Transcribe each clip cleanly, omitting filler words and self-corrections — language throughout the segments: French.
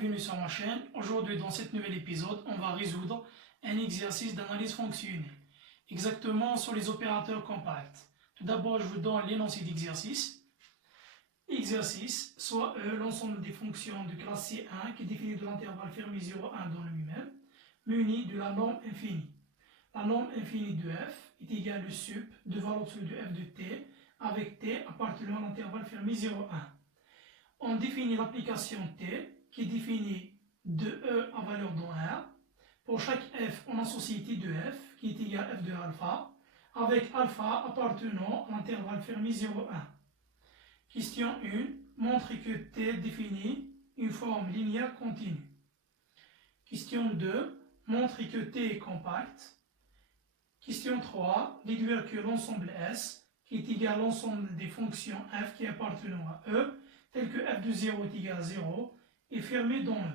bienvenue sur ma chaîne. Aujourd'hui, dans cet nouvel épisode, on va résoudre un exercice d'analyse fonctionnelle, exactement sur les opérateurs compacts. Tout d'abord, je vous donne l'énoncé d'exercice. Exercice, soit l'ensemble des fonctions de classe C1 qui est défini de l'intervalle fermé 0,1 dans lui-même, muni de la norme infinie. La norme infinie de f est égale au sup de valeur absolue de f de t avec t appartenant à l'intervalle fermé 0,1. On définit l'application t qui est définie de E à valeur dans R. Pour chaque f, on associe t de f qui est égal à f de alpha avec alpha appartenant à l'intervalle fermé 0,1. Question 1. Montre que t définit une forme linéaire continue. Question 2. Montre que t est compact. Question 3. Déduire que l'ensemble S, qui est égal à l'ensemble des fonctions f qui appartiennent à E, tel que f de 0 est égal à 0, est fermé dans E.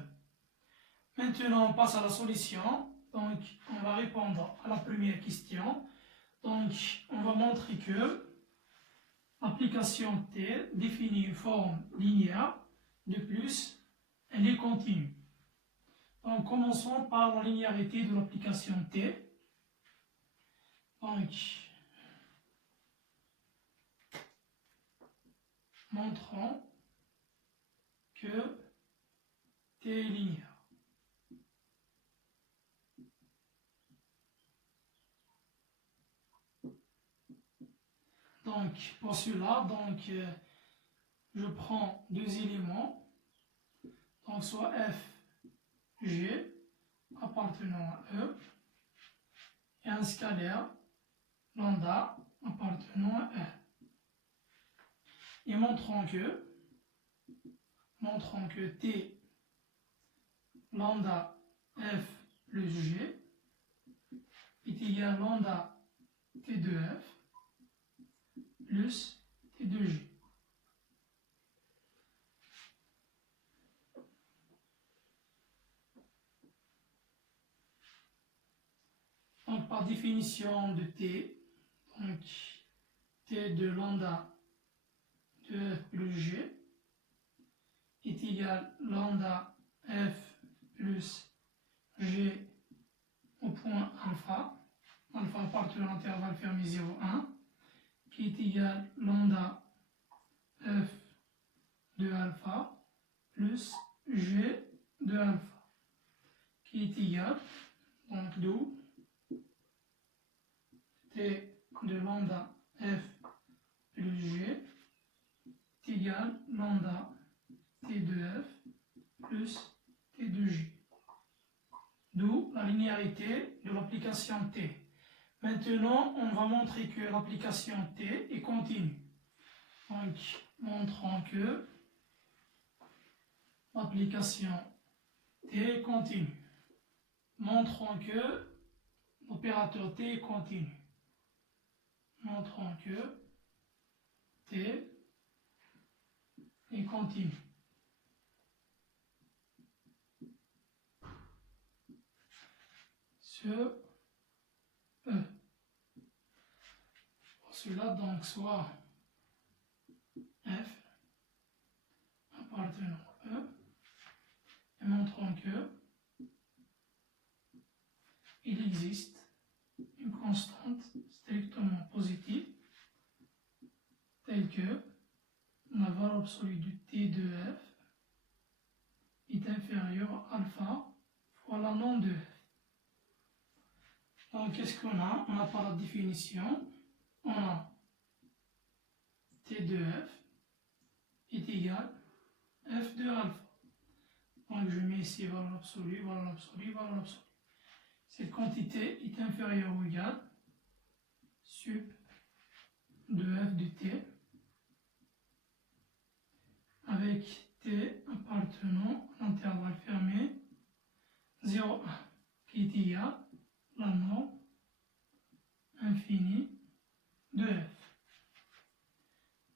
Maintenant, on passe à la solution. Donc, on va répondre à la première question. Donc, on va montrer que l'application T définit une forme linéaire. De plus, elle est continue. Donc, commençons par la linéarité de l'application T. Donc, montrons que T est linéaire. Donc, pour cela, je prends deux éléments, donc soit f, g, appartenant à E, et un scalaire, lambda, appartenant à R. Et montrons que t, lambda, f plus g, est égal à lambda t de f, plus t de g. Donc par définition de t, donc t de lambda de f plus g est égal à lambda f plus g au point alpha, alpha appartenant à l'intervalle fermé 0,1, qui est égal à lambda f de alpha plus g de alpha, qui est égal, donc d'où t de lambda f plus g est égal à lambda t de f plus t de g. D'où la linéarité de l'application t. Maintenant, on va montrer que l'application t est continue. Donc, montrons que l'application t est continue. Montrons que l'opérateur t est continu. Montrons que t est continu. Sur E. Pour cela, donc, soit f appartenant à E, et montrons que il existe une constante strictement positive telle que la valeur absolue du t de f est inférieure à alpha fois la norme de f. Donc qu'est-ce qu'on a? On a par la définition, on a t de f est égal à f de alpha. Donc je mets ici valeur absolue, valeur absolue, valeur absolue. Cette quantité est inférieure ou égale sup de f de t avec t appartenant à l'intervalle fermé 0,1 qui est égal à la norme infinie de f.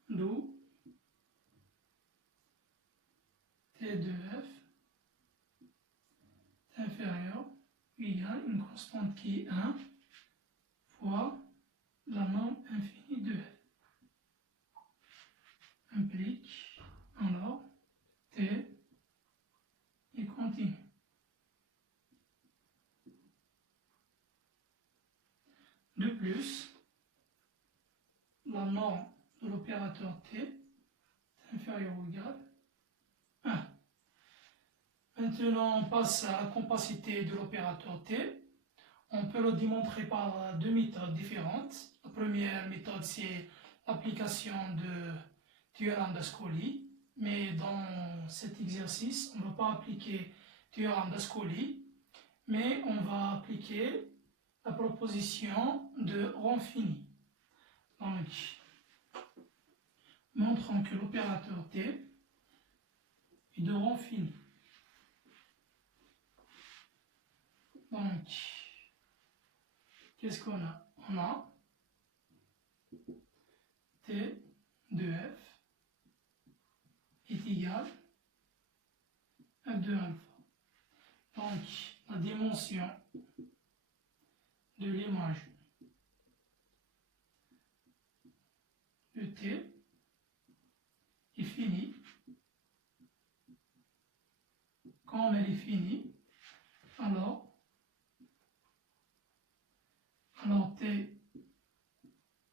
D'où t de f est inférieur ou égal à une constante qui est 1 fois la norme infinie de f. Implique alors t est l'opérateur T est inférieur ou égal à 1. Maintenant, on passe à la compacité de l'opérateur T. On peut le démontrer par deux méthodes différentes. La première méthode, c'est l'application de théorème d'Ascoli. Mais dans cet exercice, on ne va pas appliquer théorème d'Ascoli, mais on va appliquer la proposition de rang fini. Donc, montrons que l'opérateur T est de rang fini. Donc, qu'est-ce qu'on a? On a T de F est égal à F de alpha. Donc, la dimension de l'image de T est finie. Comme elle est finie, alors T,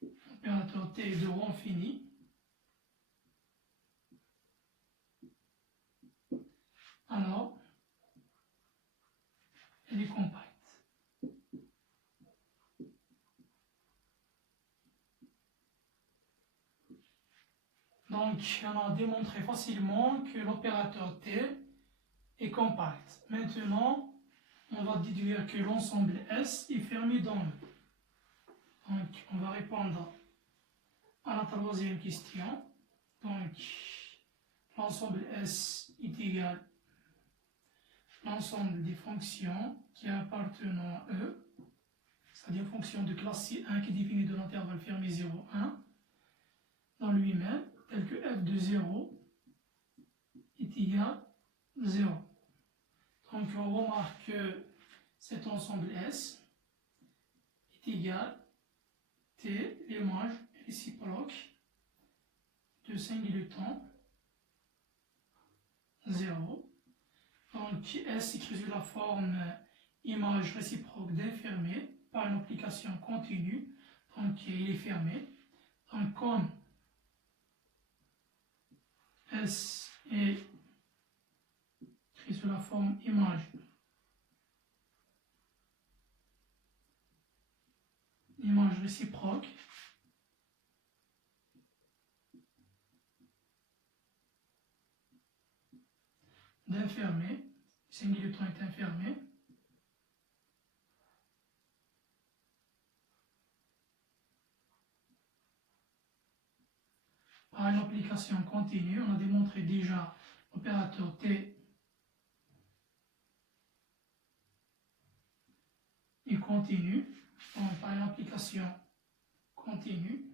l'opérateur T est de rang fini. Alors, elle est compacte. Donc, on a démontré facilement que l'opérateur T est compact. Maintenant, on va déduire que l'ensemble S est fermé dans le. Donc, on va répondre à la troisième question. Donc, l'ensemble S est égal à l'ensemble des fonctions qui appartiennent à E, c'est-à-dire fonctions de classe C1 qui est définie de l'intervalle fermé 0, 1, dans lui-même, tel que f de 0 est égal à 0. Donc, on remarque que cet ensemble S est égal à T, l'image réciproque de singulier du temps 0. Donc, S écrit sous la forme image réciproque d'infirmé par une application continue. Donc, il est fermé. Donc, comme S est écrit sous la forme image réciproque, d'infirmé, singulier temps est infirmé, par une application continue. On a démontré déjà l'opérateur T est continu. Donc, par une application continue.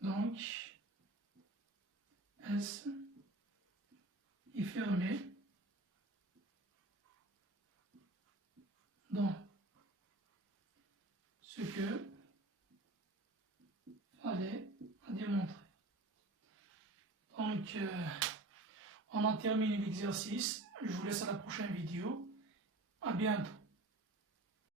Donc, S est fermé dans ce que fallait démontrer. Donc, on a terminé l'exercice. Je vous laisse à la prochaine vidéo. À bientôt.